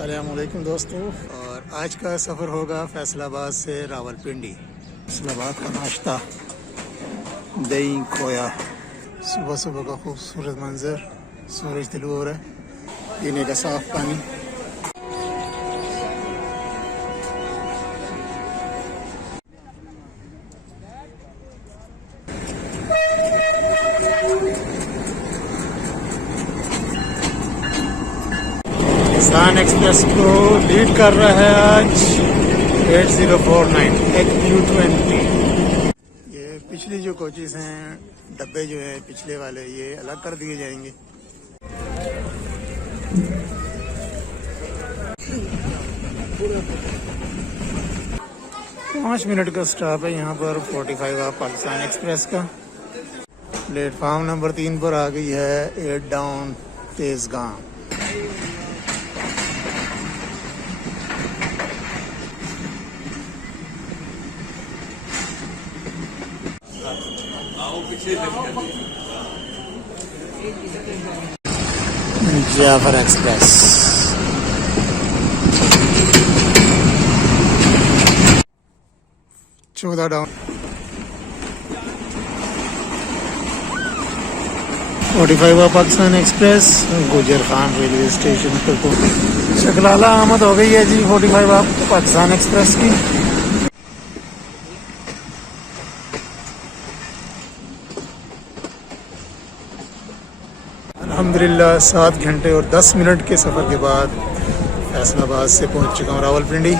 अस्सलामुअलैकुम दोस्तों, और आज का सफ़र होगा फैसलाबाद से रावलपिंडी। फैसलाबाद का नाश्ता, दही खोया, सुबह सुबह का खूबसूरत मंजर, सूरज तलू हो रहा है, पीने का साफ पानी। पाकिस्तान एक्सप्रेस को लीड कर रहा है आज 8049 XU20। ये पिछली जो कोचेस हैं, डब्बे जो हैं पिछले वाले, ये अलग कर दिए जाएंगे। पाँच मिनट का स्टॉप है यहाँ पर 45 आप पाकिस्तान एक्सप्रेस का। प्लेटफार्म नंबर 3 पर आ गई है 8 डाउन तेजगाम। जाफर एक्सप्रेस चौदह डाउन 45 पाकिस्तान एक्सप्रेस गुजर खान रेलवे स्टेशन पर शकलाला आमद हो गई है जी 45 पाकिस्तान एक्सप्रेस की। अल्हम्दुलिल्लाह 7 घंटे और 10 मिनट के सफ़र के बाद फैसलाबाद से पहुंच चुका हूँ रावलपिंडी।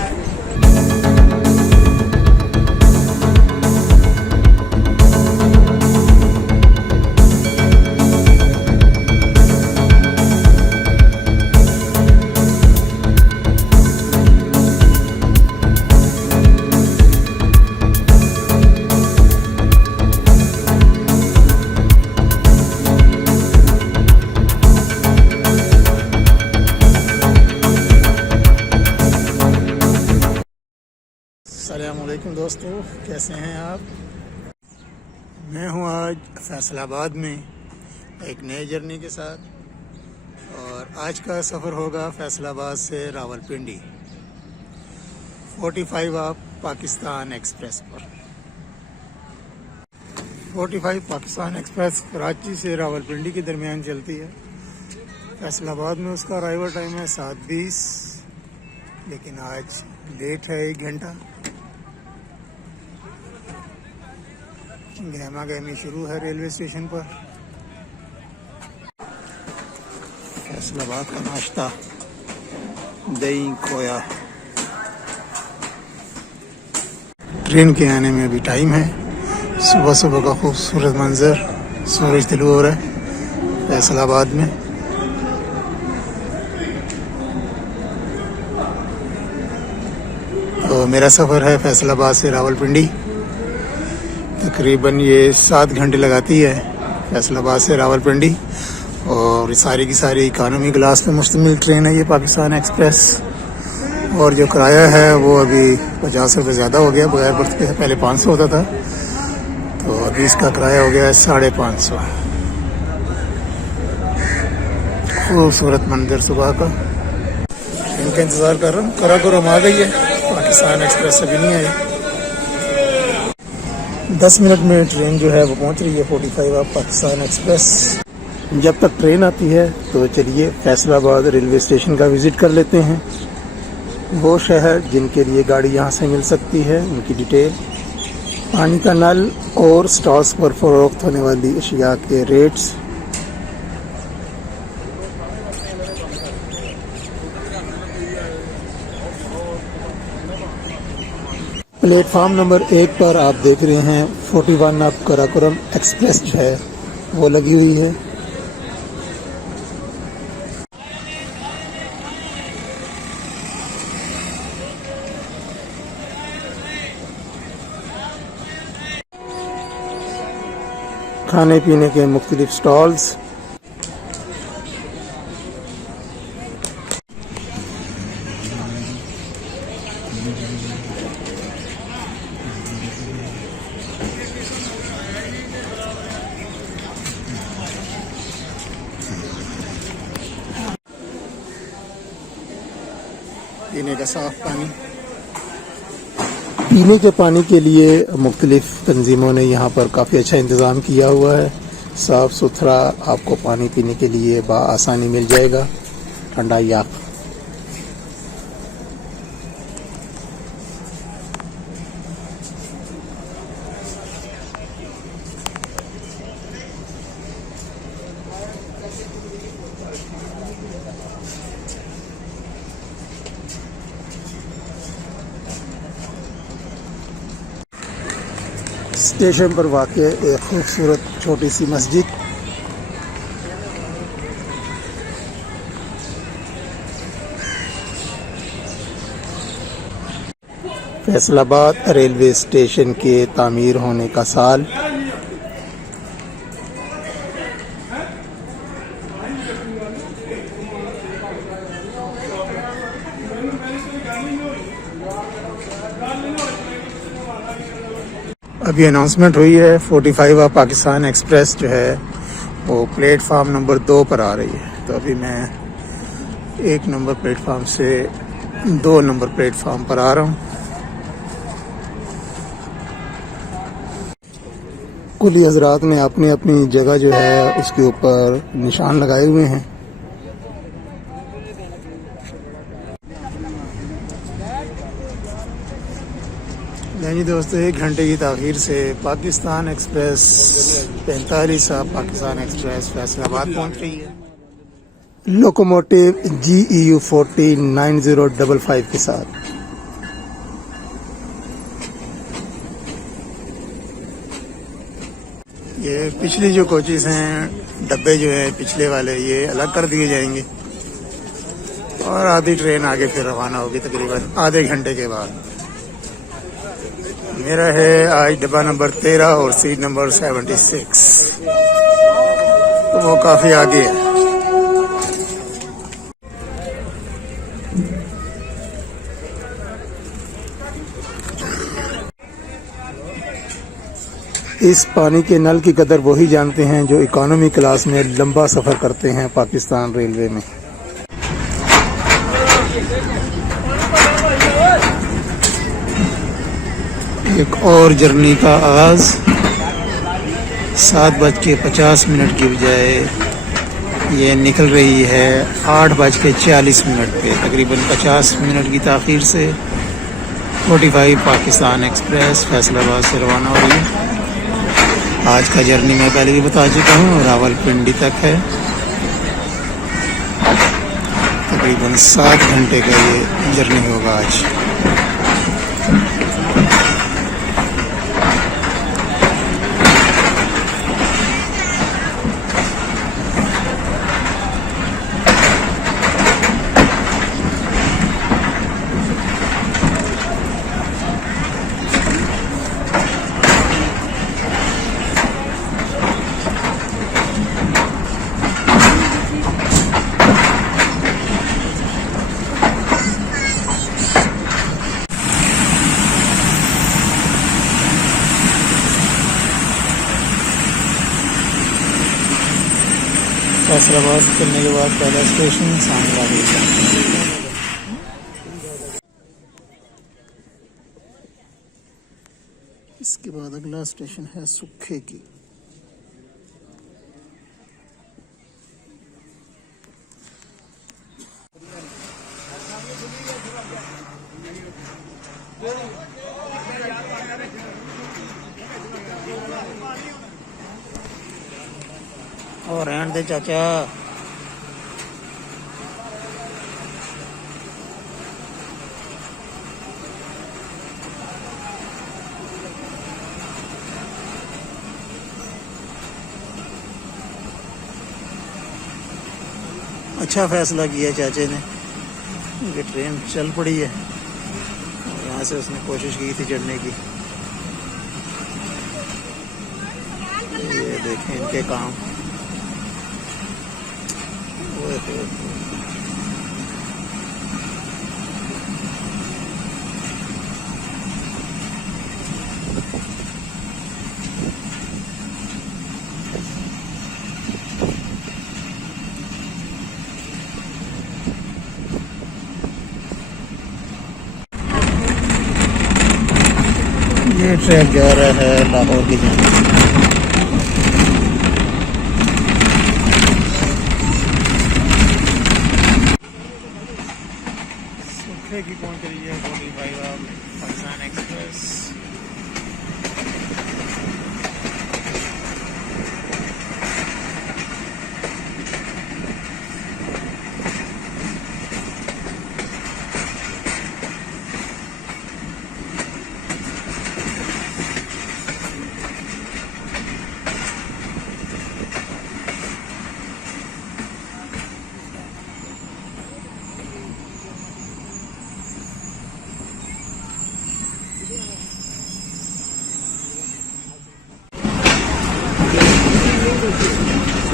अस्सलामुअलैकुम दोस्तों, कैसे हैं आप? मैं हूं आज फैसलाबाद में एक नए जर्नी के साथ, और आज का सफ़र होगा फैसलाबाद से रावलपिंडी 45 आप पाकिस्तान एक्सप्रेस पर। 45 पाकिस्तान एक्सप्रेस कराची से रावलपिंडी के दरमियान चलती है। फैसलाबाद में उसका अराइवल टाइम है 7:20, लेकिन आज लेट है 1 घंटा। गहमा गहमी शुरू है रेलवे स्टेशन पर। फैसलाबाद का नाश्ता, दही खोया। ट्रेन के आने में अभी टाइम है। सुबह सुबह का खूबसूरत मंजर, सूरज तलू हो रहा है फैसलाबाद में। तो मेरा सफ़र है फैसलाबाद से रावलपिंडी। तकरीबन ये 7 घंटे लगाती है फैसलाबाद से रावलपिंडी, और सारी की सारी इकानमी क्लास पे मुश्तमिल ट्रेन है ये पाकिस्तान एक्सप्रेस। और जो किराया है वो अभी 50 रुपये ज़्यादा हो गया, बगैर बर्थ के पहले 500 होता था, तो अभी इसका किराया हो गया है 550। खूबसूरत मंदिर सुबह का। इनका इंतज़ार कर रहा हूँ। कराकोरम आ गई है, पाकिस्तान एक्सप्रेस अभी नहीं आई। 10 मिनट में ट्रेन जो है वो पहुंच रही है 45 आप पाकिस्तान एक्सप्रेस। जब तक ट्रेन आती है तो चलिए फैसलाबाद रेलवे स्टेशन का विज़िट कर लेते हैं। वो शहर जिनके लिए गाड़ी यहाँ से मिल सकती है, उनकी डिटेल, पानी का नल और स्टॉल्स पर फ़रोख्त होने वाली अशिया के रेट्स। प्लेटफार्म नंबर 1 पर आप देख रहे हैं 41 आप कराकोरम एक्सप्रेस जो है वो लगी हुई है। खाने पीने के मुख्तलिफ स्टॉल्स, पीने का साफ पानी। पीने के पानी के लिए मुख्तलिफ तंजीमों ने यहाँ पर काफ़ी अच्छा इंतज़ाम किया हुआ है। साफ़ सुथरा आपको पानी पीने के लिए बआसानी मिल जाएगा, ठंडा या स्टेशन पर वाक़ एक खूबसूरत छोटी सी मस्जिद। फैसलाबाद रेलवे स्टेशन के तामीर होने का साल। अभी अनाउंसमेंट हुई है 45 पाकिस्तान एक्सप्रेस जो है वो प्लेटफार्म नंबर 2 पर आ रही है। तो अभी मैं 1 नंबर प्लेटफार्म से 2 नंबर प्लेटफार्म पर आ रहा हूँ। कुली हजरात ने अपनी अपनी जगह जो है उसके ऊपर निशान लगाए हुए हैं। यानी दोस्तों 1 घंटे की ताख़ीर से पाकिस्तान एक्सप्रेस 45 पाकिस्तान एक्सप्रेस फैसलाबाद पहुंच रही है। लोकोमोटिव GEU 409055 के साथ। ये पिछली जो कोचेस हैं, डब्बे जो हैं पिछले वाले, ये अलग कर दिए जाएंगे और आधी ट्रेन आगे फिर रवाना होगी तकरीबन आधे घंटे के बाद। मेरा है आज डब्बा नंबर 13 और सीट नंबर 76, तो वो काफ़ी आगे है। इस पानी के नल की कदर वही जानते हैं जो इकोनॉमी क्लास में लंबा सफ़र करते हैं पाकिस्तान रेलवे में। एक और जर्नी का आगाज़ 7:50 की बजाय ये निकल रही है 8:40 पे, तकरीबन 50 मिनट की ताख़ीर से 45 पाकिस्तान एक्सप्रेस फैसलाबाद से रवाना हो रही है। आज का जर्नी मैं पहले भी बता चुका हूँ, रावलपिंडी तक है। तकरीबन 7 घंटे का ये जर्नी होगा आज। फैसलाबाद से चलने के बाद पहला स्टेशन सांगला है। इसके बाद अगला स्टेशन है सुखेकी। और रहने दे चाचा। अच्छा फैसला किया चाचे ने कि ट्रेन चल पड़ी है। यहाँ से उसने कोशिश की थी चढ़ने की। ये देखें इनके काम। ये ट्रैक जा रहा है लाहौर की जाने। सुखेकी पहुंच रही है 45 अब पाकिस्तान एक्सप्रेस।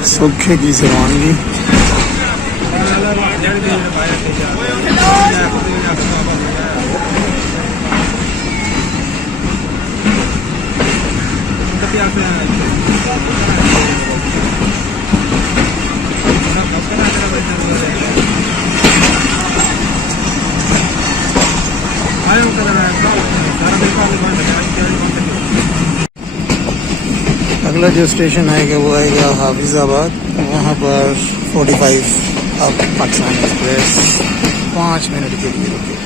सुखेकी से रवानगी। अगला जो स्टेशन आएगा वो आएगा हाफिजाबाद। वहाँ पर 45 अब पाकिस्तान एक्सप्रेस 5 मिनट के लिए रुके।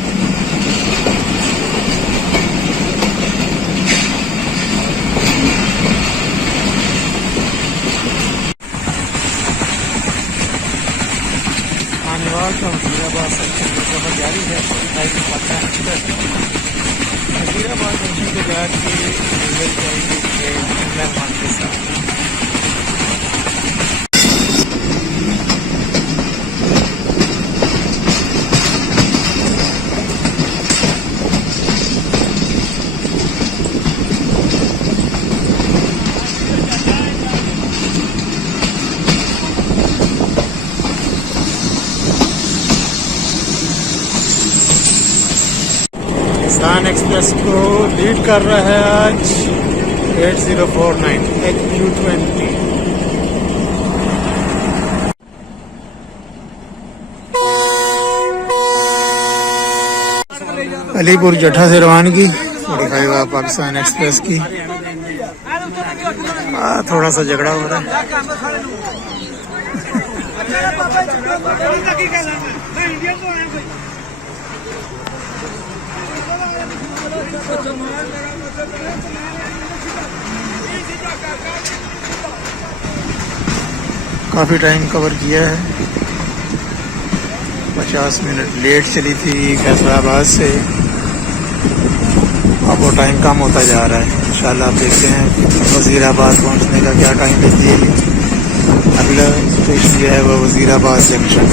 खानेवाल का वजीराबाद सेक्शन में सफर जारी है। 45 पाकिस्तान एक्सप्रेस वजीराबाद जंक्शन के बाद की रेलवे जाएगी ट्रेन के साथ। पाकिस्तान एक्सप्रेस को लीड कर रहा है आज 8049 HQ20। अलीपुर चट्ठा से रवानगी 45 पाकिस्तान एक्सप्रेस की। थोड़ा सा झगड़ा हो रहा है। काफ़ी टाइम कवर किया है। 50 मिनट लेट चली थी फैसलाबाद से। अब वो टाइम कम होता जा रहा है। इंशाल्लाह आप देखते हैं वज़ीराबाद पहुंचने का क्या टाइम लेती है। अगला स्टेशन जो है वो Wazirabad junction.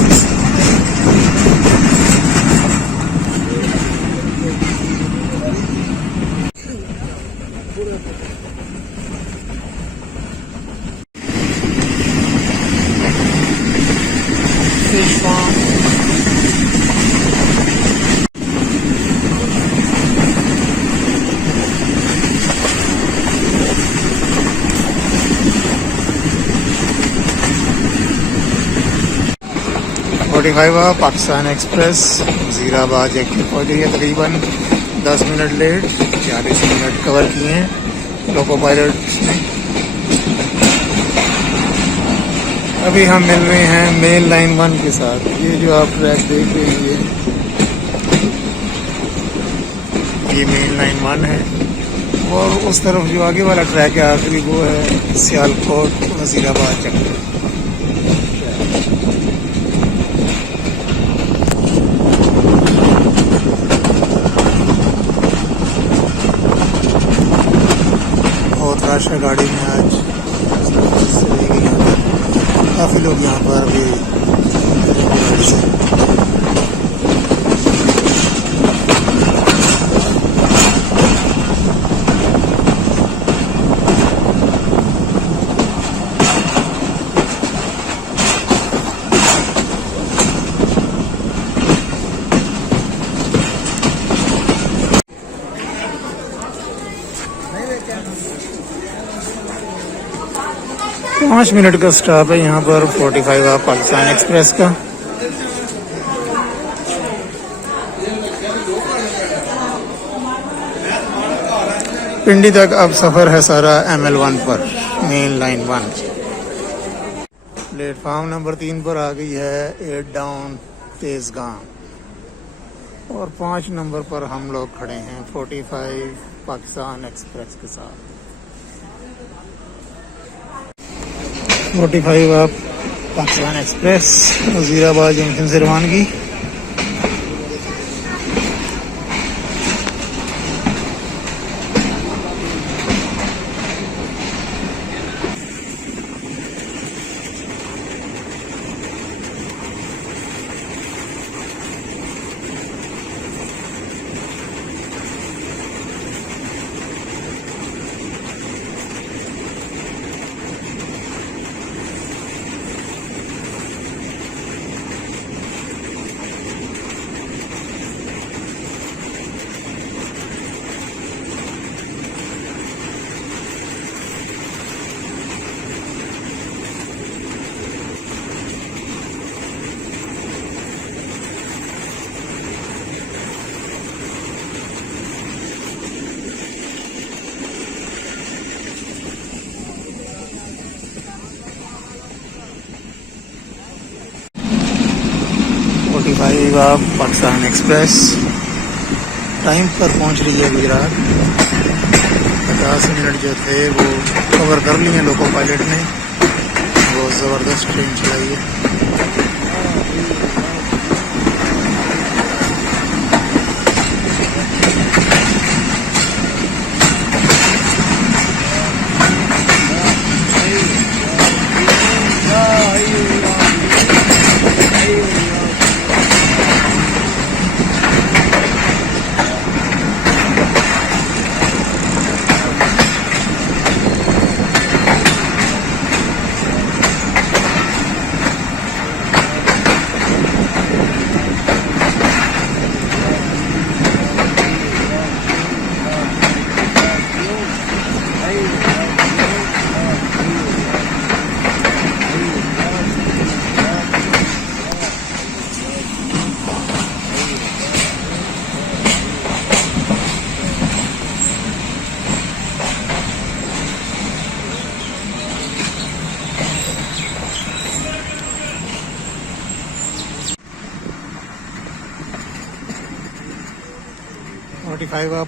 Pakistan express Wazirabad junction पहुंच गई है। तकरीबन 10 मिनट लेट, 40 मिनट कवर किए हैं लोको पायलट ने। अभी हम मिल रहे हैं मेन लाइन 1 के साथ। ये जो आप ट्रैक देख रहे हैं ये मेन लाइन 1 है। और उस तरफ जो आगे वाला ट्रैक है आखिरी वो है सियालकोट वज़ीराबाद जंक्शन। रश है गाड़ी में आज। काफ़ी लोग यहाँ पर अभी पाँच मिनट का स्टॉप है यहाँ पर 45 आप पाकिस्तान एक्सप्रेस का। रावलपिंडी तक अब सफ़र है सारा ML1 पर, मेन लाइन 1। प्लेटफार्म नंबर 3 पर आ गई है 8 डाउन तेज़गाम, और 5 नंबर पर हम लोग खड़े हैं 45 पाकिस्तान एक्सप्रेस के साथ। 45 आप पाकिस्तान एक्सप्रेस वजीराबाद जंक्शन से रवानगी। भाई आप पाकिस्तान एक्सप्रेस टाइम पर पहुंच रही है गुजरात। 50 मिनट जो थे वो कवर कर लिए लोको पायलट ने, बहुत ज़बरदस्त ट्रेन चलाई है।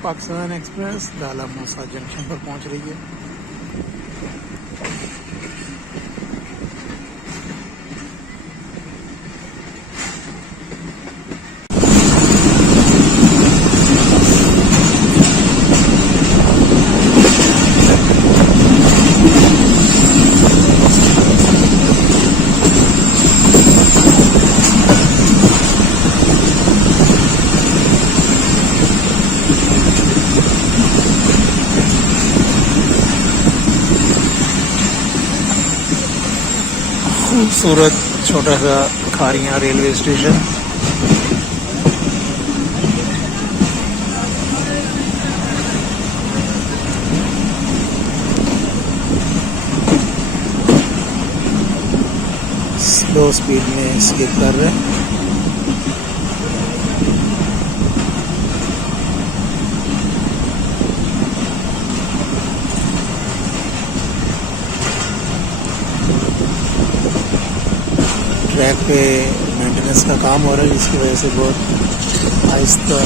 पाकिस्तान एक्सप्रेस लालामुसा जंक्शन पर पहुंच रही है। खूबसूरत छोटा सा Khariyan railway station. Slow speed में स्किप कर रहे हैं। ट्रैक पे मेंटेनेंस का काम हो रहा है, जिसकी वजह से बहुत आहिस्ता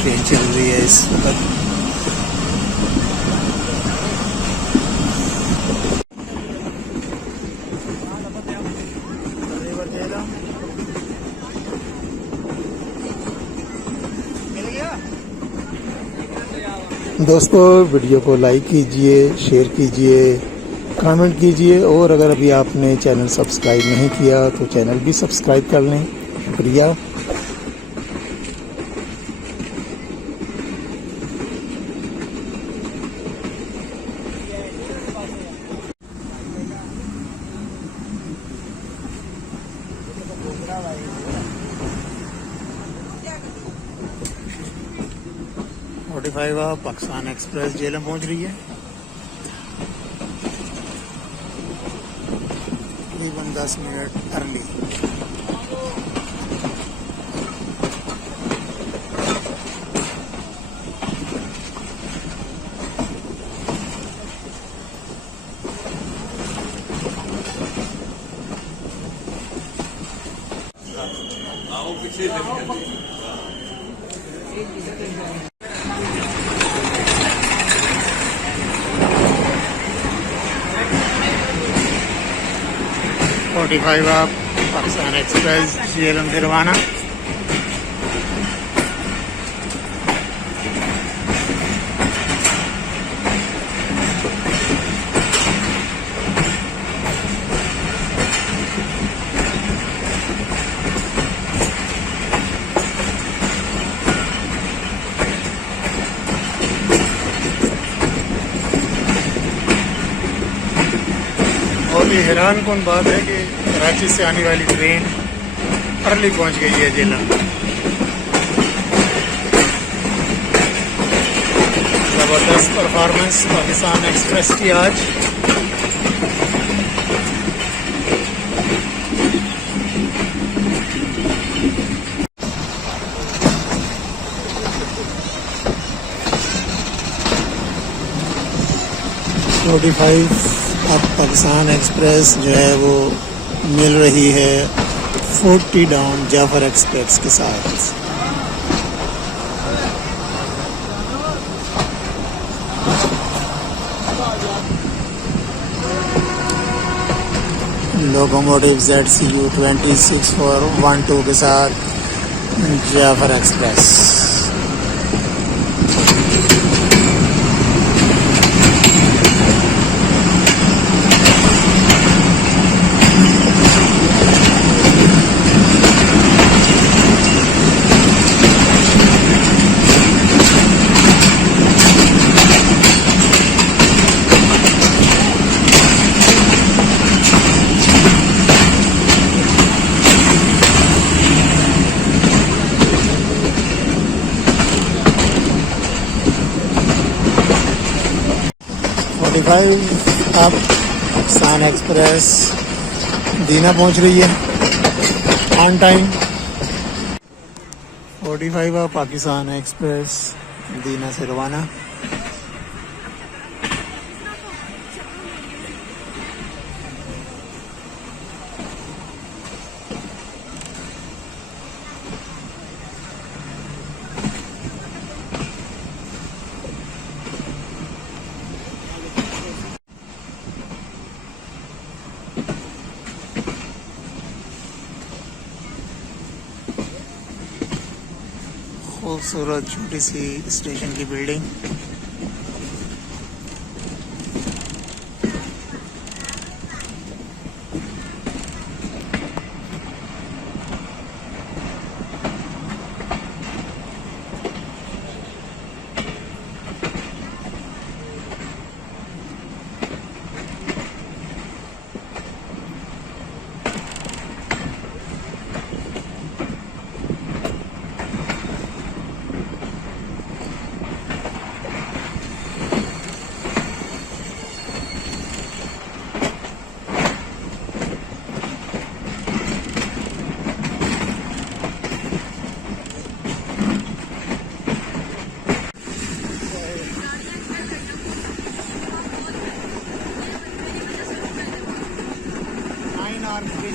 ट्रेन चल रही है इस वक्त। दोस्तों वीडियो को लाइक कीजिए, शेयर कीजिए, कमेंट कीजिए, और अगर अभी आपने चैनल सब्सक्राइब नहीं किया तो चैनल भी सब्सक्राइब कर लें। शुक्रिया। पाकिस्तान एक्सप्रेस झेलम पहुंच रही है। तकरीबन 10 मिनट अर्ली। 45 आप पाकिस्तान एक्सप्रेस झेलम से रवाना। बहुत ही हैरान कौन बात है कि कराची से आने वाली ट्रेन अर्ली पहुंच गई है झेलम। ज़बरदस्त परफॉर्मेंस पाकिस्तान एक्सप्रेस की आज। अब पाकिस्तान एक्सप्रेस जो है वो मिल रही है 40 डाउन जाफर एक्सप्रेस के साथ। लोकोमोटिव ZCU 26412 के साथ जाफर एक्सप्रेस। अब पाकिस्तान एक्सप्रेस दीना पहुंच रही है ऑन टाइम। 45 अब पाकिस्तान एक्सप्रेस दीना से रवाना। खूबसूरत छोटी सी स्टेशन की बिल्डिंग।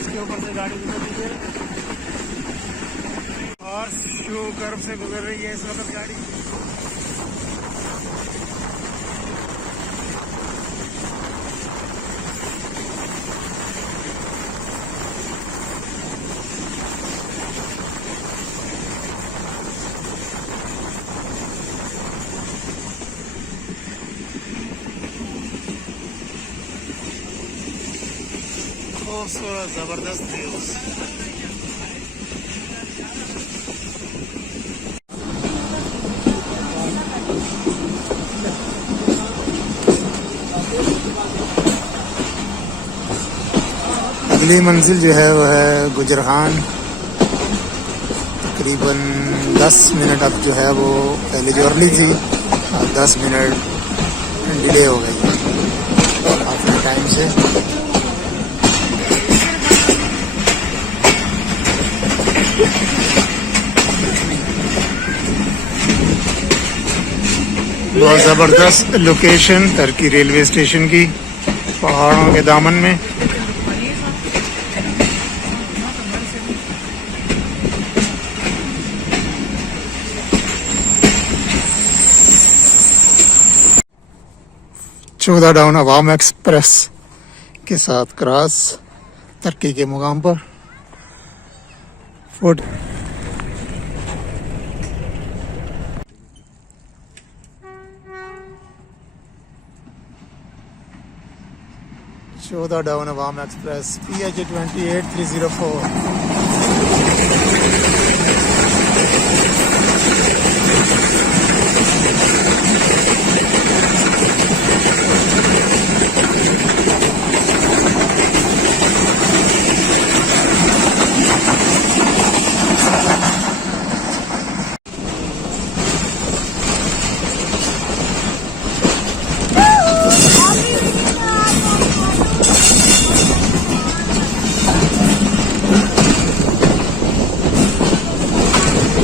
के ऊपर से गाड़ी गुजर रही है और शो कर्व से गुजर रही है इस वक्त गाड़ी। खूबसूरत जबरदस्त व्यूज। अगली मंजिल जो है वो है गुजर खान। तकरीबन 10 मिनट अब जो है वो पहले जो अर्ली थी 10 मिनट डिले हो गई काफ़ी टाइम से। बहुत ज़बरदस्त लोकेशन तरकी रेलवे स्टेशन की, पहाड़ों के दामन में। 14 डाउन अवाम एक्सप्रेस के साथ क्रॉस तरक्की के मुकाम पर 14 डाउन अवाम एक्सप्रेस PH 28304।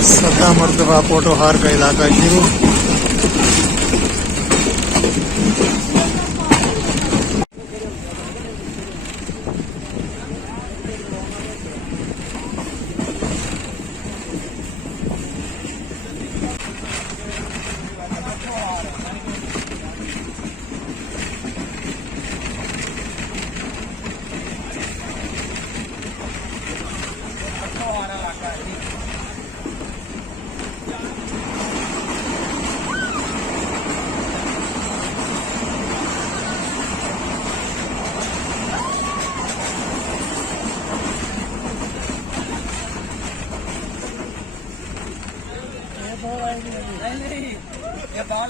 सदा मरतबा पोटोहार का इलाका शुरू।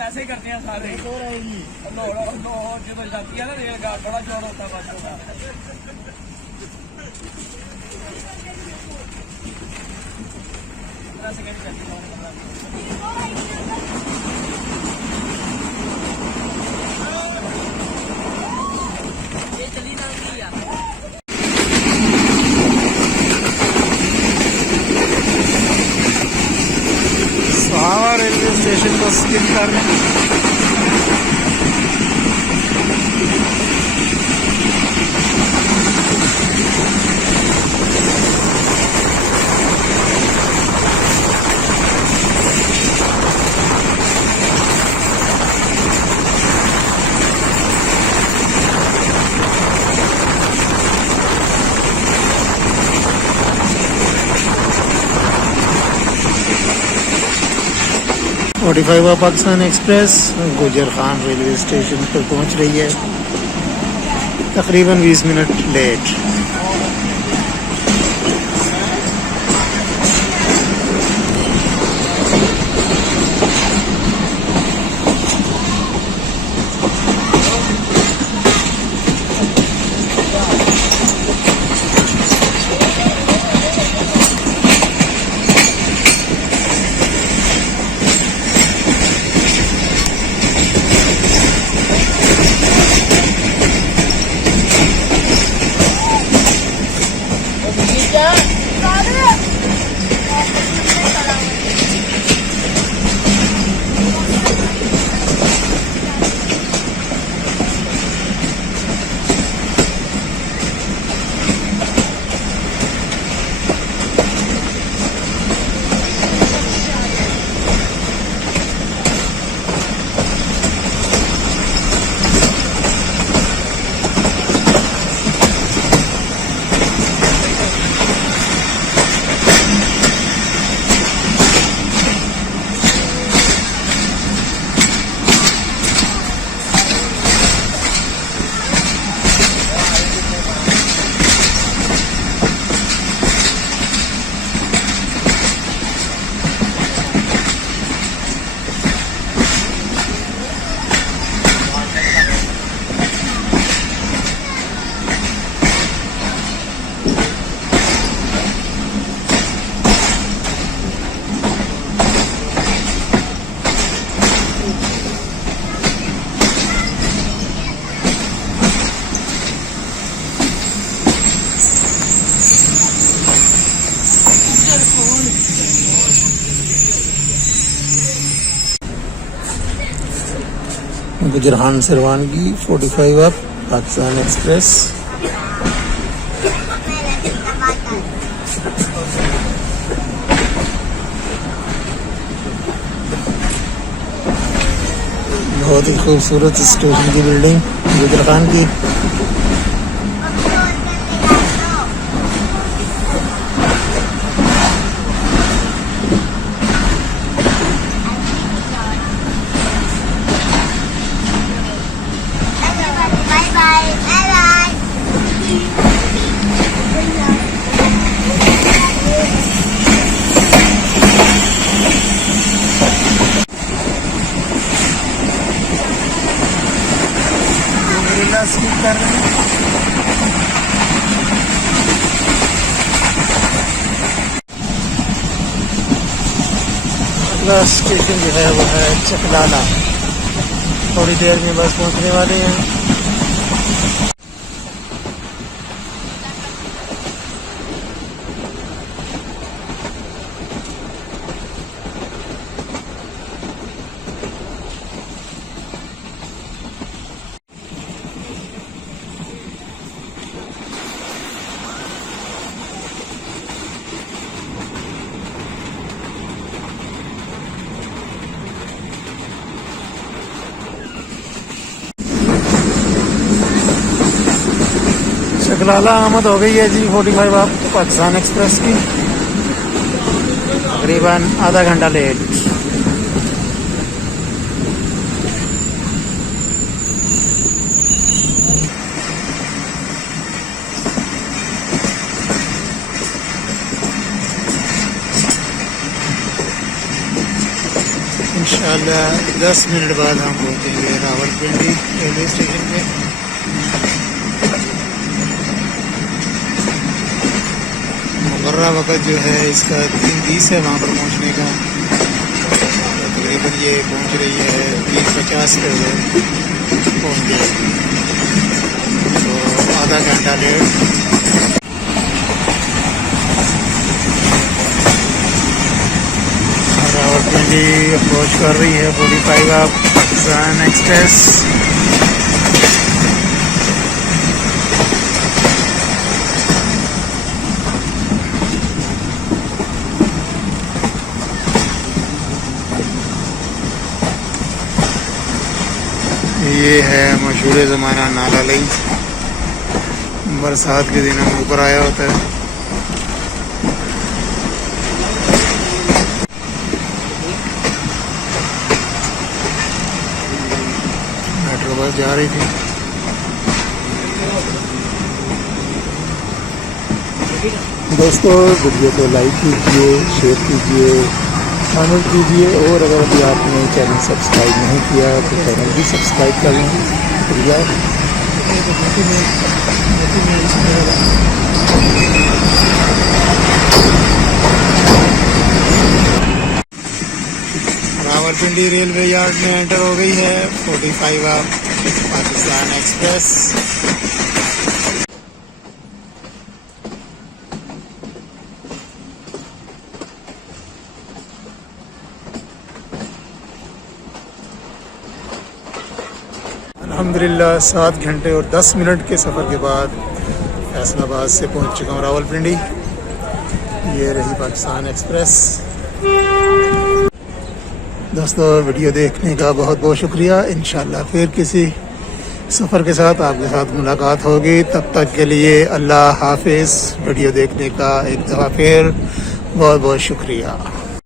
ऐसे ही करते हैं सारे जो जाती है ना रेलगाड़ बड़ा जोर होता है बच्चों का। ये चली ना सोहावा रेलवे स्टेशन को स्किप कर रहे हैं। फोर्टी पाकिस्तान एक्सप्रेस गुजर खान रेलवे स्टेशन पर पहुंच रही है, तकरीबन 20 मिनट लेट। गुजरान से रवानगी 45 अप पाकिस्तान एक्सप्रेस। बहुत ही खूबसूरत स्टेशन की बिल्डिंग गुजर खान की। अगला स्टेशन जो है वो है चकलाला। थोड़ी देर में बस पहुंचने वाले हैं। चकलाला आमद हो गई है जी 45 आप पाकिस्तान एक्सप्रेस की, तकरीबन आधा घंटा लेट। इंशाल्लाह 10 मिनट बाद हम पहुंचेंगे रावलपिंडी रेलवे स्टेशन पे। मुकर्रर वक़्त जो है इसका 3:30 है वहाँ पर पहुँचने का। तकरीबन ये पहुँच रही है 3:50 पे पहुँच गए, तो आधा घंटा लेट। रावलपिंडी अप्रोच कर रही है 45 आप पाकिस्तान एक्सप्रेस। ये है मशहूर ज़माना नाला लाई, बरसात के दिनों में ऊपर आया होता है। मेट्रो बस जा रही थी। दोस्तों वीडियो को लाइक कीजिए, शेयर कीजिए, कमेंट कीजिए, और अगर अभी आपने चैनल सब्सक्राइब नहीं किया तो चैनल भी सब्सक्राइब कर लें। शुक्रिया। रावलपिंडी रेलवे यार्ड में एंटर हो गई है 45 आप पाकिस्तान एक्सप्रेस। अल्हम्दुलिल्लाह 7 घंटे और 10 मिनट के सफ़र के बाद फैसलाबाद से पहुंच चुका हूँ रावलपिंडी। ये रही पाकिस्तान एक्सप्रेस। दोस्तों वीडियो देखने का बहुत बहुत शुक्रिया। इंशाल्लाह फिर किसी सफ़र के साथ आपके साथ मुलाकात होगी। तब तक के लिए अल्लाह हाफिज़। वीडियो देखने का एक दफ़ा फिर बहुत बहुत शुक्रिया।